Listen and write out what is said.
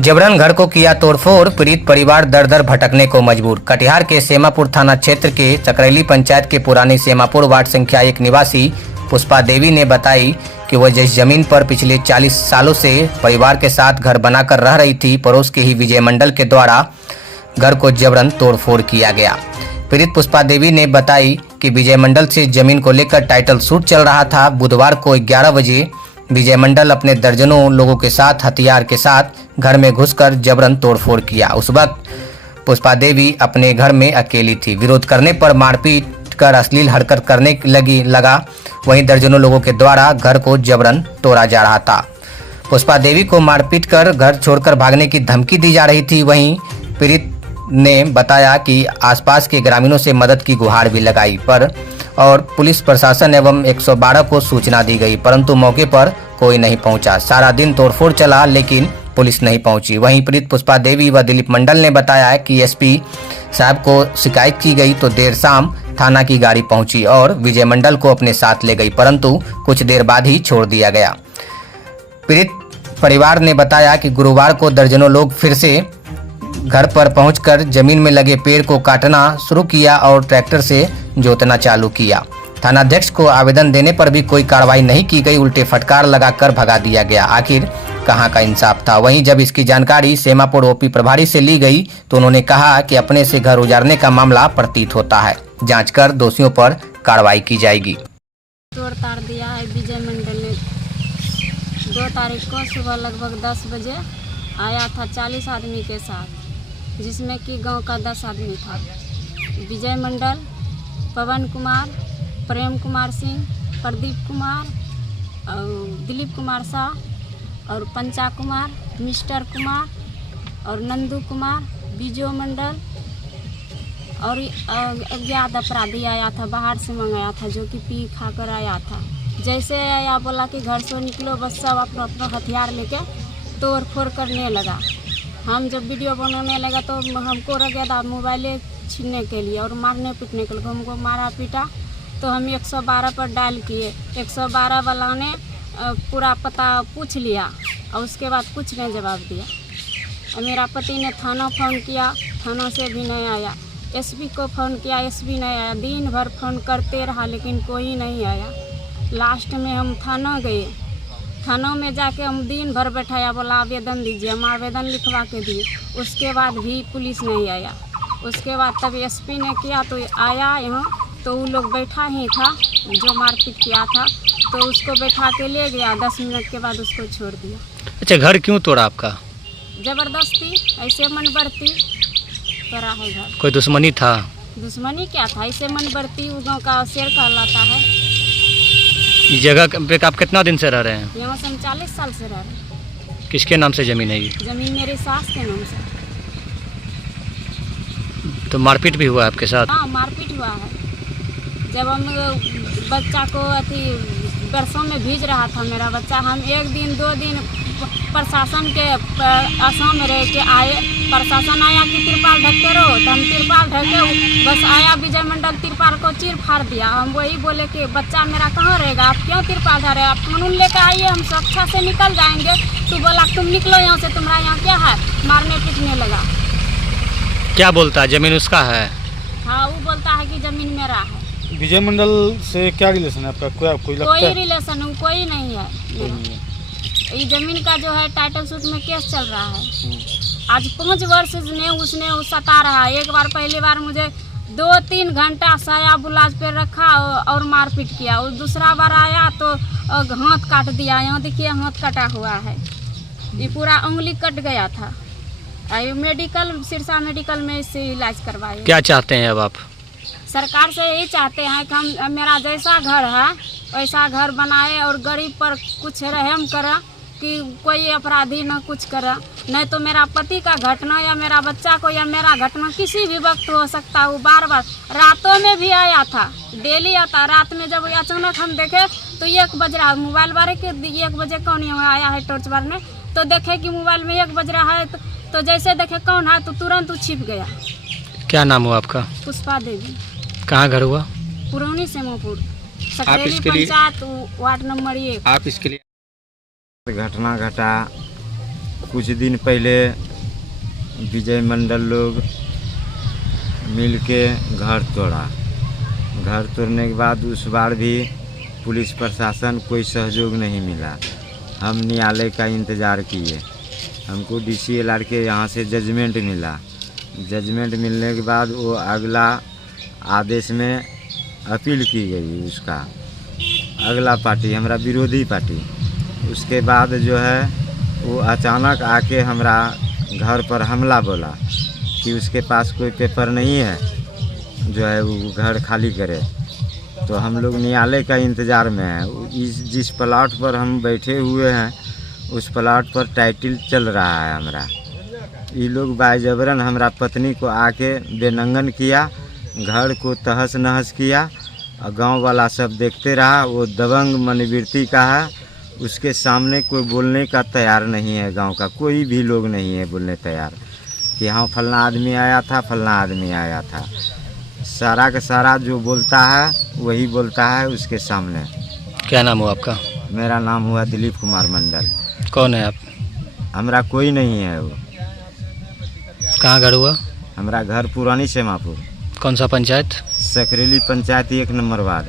जबरन घर को किया तोड़फोड़, पीड़ित परिवार दर दर भटकने को मजबूर। कटिहार के सेमापुर थाना क्षेत्र के चकरैली पंचायत के पुरानी सेमापुर वार्ड संख्या 1 निवासी पुष्पा देवी ने बताई कि वह जिस जमीन पर पिछले 40 सालों से परिवार के साथ घर बनाकर रह रही थी, पड़ोस के ही विजय मंडल के द्वारा घर को जबरन तोड़फोड़ किया गया। पीड़ित पुष्पा देवी ने बताई कि विजय मंडल से जमीन को लेकर टाइटल सूट चल रहा था। बुधवार को 11 बजे विजय मंडल अपने दर्जनों लोगों के साथ हथियार के साथ घर में घुसकर जबरन तोड़फोड़ किया। उस वक्त पुष्पा देवी अपने घर में अकेली थी। विरोध करने पर मारपीट कर अश्लील हरकत करने लगा। वहीं दर्जनों लोगों के द्वारा घर को जबरन तोड़ा जा रहा था। पुष्पा देवी को मारपीट कर घर छोड़कर भागने की धमकी दी जा रही थी। वहीं पीड़ित ने बताया कि आसपास के ग्रामीणों से मदद की गुहार भी लगाई और पुलिस प्रशासन एवं 112 को सूचना दी गई, परंतु मौके पर कोई नहीं पहुंचा। सारा दिन तोड़फोड़ चला लेकिन पुलिस नहीं पहुंची। वहीं पीड़ित पुष्पा देवी व दिलीप मंडल ने बताया कि एसपी साहब को शिकायत की गई तो देर शाम थाना की गाड़ी पहुंची और विजय मंडल को अपने साथ ले गई, परंतु कुछ देर बाद ही छोड़ दिया गया। पीड़ित परिवार ने बताया कि गुरुवार को दर्जनों लोग फिर से घर पर पहुंचकर जमीन में लगे पेड़ को काटना शुरू किया और ट्रैक्टर से जोतना चालू किया। थानाध्यक्ष को आवेदन देने पर भी कोई कार्रवाई नहीं की गई, उल्टे फटकार लगाकर भगा दिया गया। आखिर कहां का इंसाफ था। वहीं जब इसकी जानकारी सेमापुर ओपी प्रभारी से ली गई तो उन्होंने कहा कि अपने से घर उजाड़ने का मामला प्रतीत होता है, जांच कर दोषियों पर कार्रवाई की जाएगी। तोड़ ताड़ दिया है विजय मंडल ने। 2 तारीख को सुबह लगभग 10 बजे आया था 40 आदमी के साथ, जिसमें कि गांव का 10 आदमी था। विजय मंडल, पवन कुमार, प्रेम कुमार सिंह, प्रदीप कुमार और दिलीप कुमार शाह और पंचा कुमार, मिस्टर कुमार और नंदू कुमार, विजय मंडल और अज्ञात अपराधी आया था, बाहर से मंगाया था, जो कि पी खा कर आया था। जैसे आया बोला कि घर से निकलो, बस सब अपना अपना हथियार लेके तोड़ फोड़ करने लगा। हम जब वीडियो बनाने लगा तो हमको रह था मोबाइल छीनने के लिए और मारने पीटने के लिए। हमको मारा पीटा तो हम 112 पर डायल किए। 112 वाला ने पूरा पता पूछ लिया और उसके बाद कुछ नहीं जवाब दिया। और मेरा पति ने थाना फ़ोन किया, थाना से भी नहीं आया। एसपी को फ़ोन किया, एसपी नहीं आया। दिन भर फ़ोन करते रहा लेकिन कोई नहीं आया। लास्ट में हम थाना गए। थाना में जाके हम दिन भर बैठाया, बोला आवेदन दीजिए। हम आवेदन लिखवा के दिए, उसके बाद भी पुलिस नहीं आया। उसके बाद तब एसपी ने किया तो आया यहाँ, तो वो लोग बैठा ही था जो मारपीट किया था, तो उसको बैठा के ले गया। 10 मिनट के बाद उसको छोड़ दिया। अच्छा, घर क्यों तोड़ा आपका? जबरदस्ती, ऐसे मन बढ़ती तोड़ा है घर। कोई दुश्मनी था? दुश्मनी क्या था, ऐसे मन बढ़ती। वो गाँव का शेर कहलाता है। इस जगह पे आप कितना दिन से रह रहे हैं? यहाँ से हम 40 साल से रह रहे हैं। किसके नाम से जमीन है ये? जमीन मेरे सास के नाम से। तो मारपीट भी हुआ है आपके साथ? हाँ, मारपीट हुआ है। जब हम बच्चा को अथी बरसों में भेज रहा था मेरा बच्चा, हम 1 दिन 2 दिन प्रशासन के आसाम में रह के आए। प्रशासन आया कि तिरपाल ढकते रहो, तो हम तिरपाल ढके। बस आया विजय मंडल, तिरपाल को चीर फाड़ दिया। हम वही बोले कि बच्चा मेरा कहाँ रहेगा, आप क्यों तिरपाल धरे, आप कानून लेकर आइए, हम सुरक्षा से निकल जाएंगे। तो बोला तुम निकलो यहाँ से, तुम्हारा यहाँ क्या है। मारने पीटने लगा। क्या बोलता है, जमीन उसका है? हाँ, वो बोलता है कि जमीन मेरा है। विजय मंडल से क्या रिलेशन है आपका? कोई लगता है? कोई रिलेशन कोई नहीं है मेरा। ये जमीन का जो है टाइटल सूट में केस चल रहा है। आज 5 वर्ष ने उसने सता रहा। एक बार पहली बार मुझे 2-3 घंटा साया बुलाज पे रखा और मारपीट किया। और दूसरा बार आया तो हाथ काट दिया। यहाँ देखिए हाथ कटा हुआ है, ये पूरा उंगली कट गया था। मेडिकल सिरसा मेडिकल में इससे इलाज करवाए। क्या चाहते हैं अब आप? सरकार से यही चाहते हैं कि हम मेरा जैसा घर है वैसा घर बनाए और गरीब पर कुछ रहम करा कि कोई अपराधी ना कुछ करा। नहीं तो मेरा पति का घटना या मेरा बच्चा को या मेरा घटना किसी भी वक्त हो सकता है। वो बार रातों में भी आया था, डेली आता। रात में जब अचानक हम देखे तो 1 बज रहा, मोबाइल बारे के 1 बजे कौन यहाँ आया है टॉर्च बारने, तो देखे कि मोबाइल में 1 बज रहा है। तो जैसे देखे कौन है तो तुरंत वो छिप गया। क्या नाम हुआ आपका? पुष्पा देवी। कहाँ घर हुआ? पुरानी सेमापुर, चकरैली पंचायत, वार्ड नंबर 1। आप इसके लिए घटना घटा कुछ दिन पहले विजय मंडल लोग मिल के घर तोड़ा। घर तोड़ने के बाद उस बार भी पुलिस प्रशासन कोई सहयोग नहीं मिला। हम न्यायालय का इंतज़ार किए। हमको DCLR के यहाँ से जजमेंट मिला। जजमेंट मिलने के बाद वो अगला आदेश में अपील की गई। उसका अगला पार्टी हमारा विरोधी पार्टी, उसके बाद जो है वो अचानक आके हमारा घर पर हमला बोला कि उसके पास कोई पेपर नहीं है जो है वो घर खाली करे। तो हम लोग न्यायालय का इंतज़ार में हैं। जिस प्लाट पर हम बैठे हुए हैं उस प्लाट पर टाइटल चल रहा है हमारा। ये लोग बाजबरन हमारा पत्नी को आके बेनंगन किया, घर को तहस नहस किया और गांव वाला सब देखते रहा। वो दबंग मनोवृत्ति का है, उसके सामने कोई बोलने का तैयार नहीं है। गांव का कोई भी लोग नहीं है बोलने तैयार कि हाँ फलना आदमी आया था, फलना आदमी आया था। सारा का सारा जो बोलता है वही बोलता है उसके सामने। क्या नाम हुआ आपका? मेरा नाम हुआ दिलीप कुमार मंडल। कौन है आप? हमारा कोई नहीं है। वो कहाँ घर हुआ? हमारा घर पुरानी सेमापुर। कौन सा पंचायत? Sakreli panchayat 1 number ward.